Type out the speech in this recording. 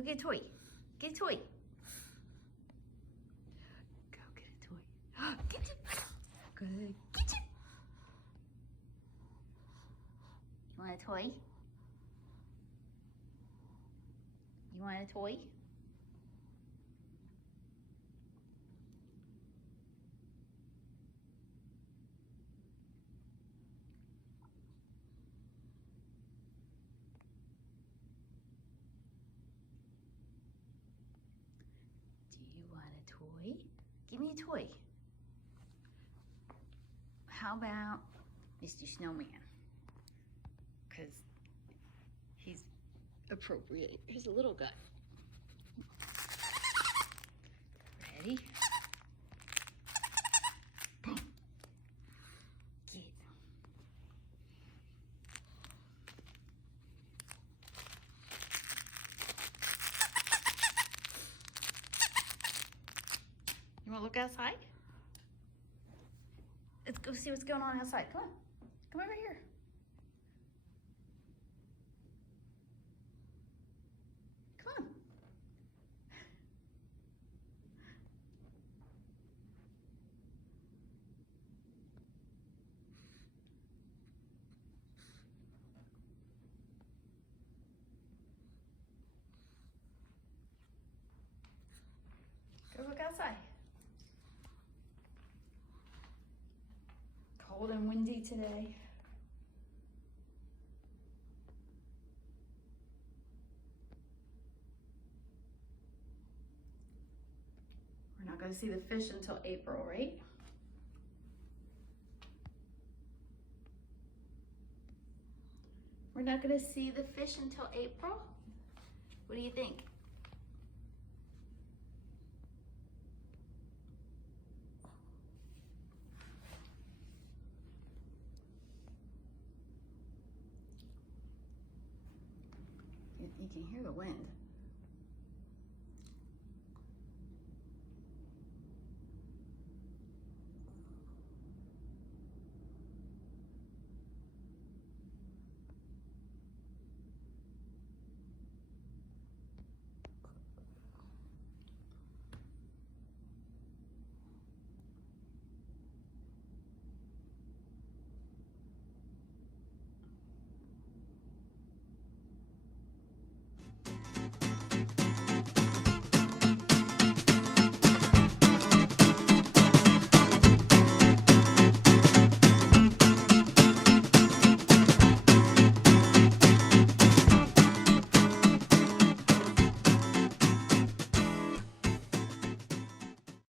Go get a toy. Get a toy. Go get a toy. Get it. Good. Get it. You want a toy? You want a toy? Do you want a toy? Give me a toy. How about Mr. Snowman? Because he's appropriate. He's a little guy. Ready? Boom. Get. You want to look outside? Let's go see what's going on outside. Come on. Come over here. Come on. Go look outside. Cold and windy today. We're not going to see the fish until April, right? We're not going to see the fish until April? What do you think? You can hear the wind.